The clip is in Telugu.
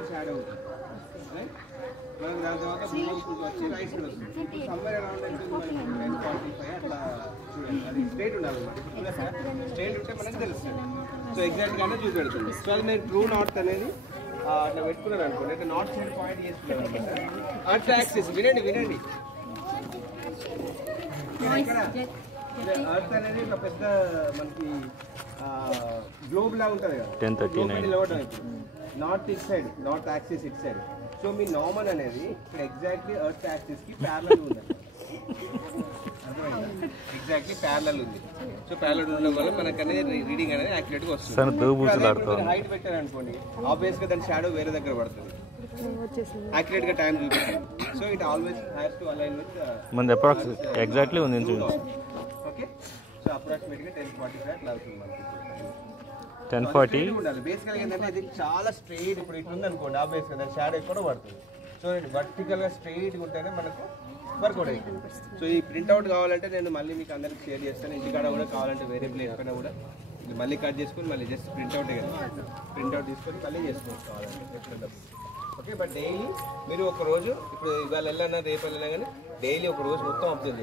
షాడో రైట్ మనం దాని తర్వాత బ్లూ వచ్చి రైట్ సైడ్ వస్తుంది సమ్మర్ అరౌండ్ అంటే 10:45 అట్లా చూడండి అది స్ట్రైట్ ఉండాలి అన్నమాట స్ట్రైట్ ఉంటే మనకు తెలుస్తుంది సో ఎగ్జాక్ట్ గానే చూపెడుతుంది సో అది నేను ట్రూ నార్త్ అనేది అట్లా పెట్టుకున్నాను అనుకోండి అంటే నార్త్ సైడ్ పాయింట్ చేసుకున్నాను అనమాట అర్త్ యాక్సిస్ వినండి అర్త్ అనేది ఒక పెద్ద మనకి గ్లోబ్ లా ఉంటుంది కదా 10:39 north it side north axis it side so me normal అనేది ఇక్కడ ఎగ్జాక్ట్లీ ఎర్త్ యాక్సిస్ కి ప్యారలల్ ఉంది ఎగ్జాక్ట్లీ ప్యారలల్ ఉంది సో ప్యారలల్ ఉండడం వల్ల మనకు అనేది రీడింగ్ అనేది యాక్యురేట్ గా వస్తుంది హైట్ పెట్టారు అనుకోండి ఆబ్వియస్ గా దాని షాడో వేరే దగ్గర పడుతుంది యాక్యురేట్ గా టైం చూపిస్తుంది so it always has to align with మన అప్రాక్స్ ఎగ్జాక్ట్లీ ఉంది ఓకే సో అప్రాక్సిమేట్ గా 10:45 అట్లా అవుతుంది మనకి 10:40 ఉండాలి బేసికల్ గా ఏంటంటే ఇది చాలా స్ట్రైట్ ఇప్పుడు ఇట్లా ఉంది అనుకోండి ఆబ్వియస్ గా షాడో ఎక్కడ పడుతుంది సో వర్టికల్ గా స్ట్రైట్ ఉంటేనే మనకు వర్కౌట్ అవుతుంది సో ఈ ప్రింట్అవుట్ కావాలంటే నేను మళ్ళీ మీకు అందరికి షేర్ చేస్తాను ఇంటికాడ కూడా కావాలంటే వేరే ప్లేస్ పైన కూడా మళ్ళీ కట్ చేసుకొని మళ్ళీ జస్ట్ ప్రింట్అవుట్ ప్రింట్అవుట్ తీసుకొని మళ్ళీ చేసుకోవచ్చు కావాలంటే ఎట్లా ఓకే బట్ డైలీ మీరు ఒక రోజు ఇప్పుడు ఇవాళ వెళ్ళినా రేపు వెళ్ళినా కానీ డైలీ ఒక రోజు మొత్తం అబ్జర్వ్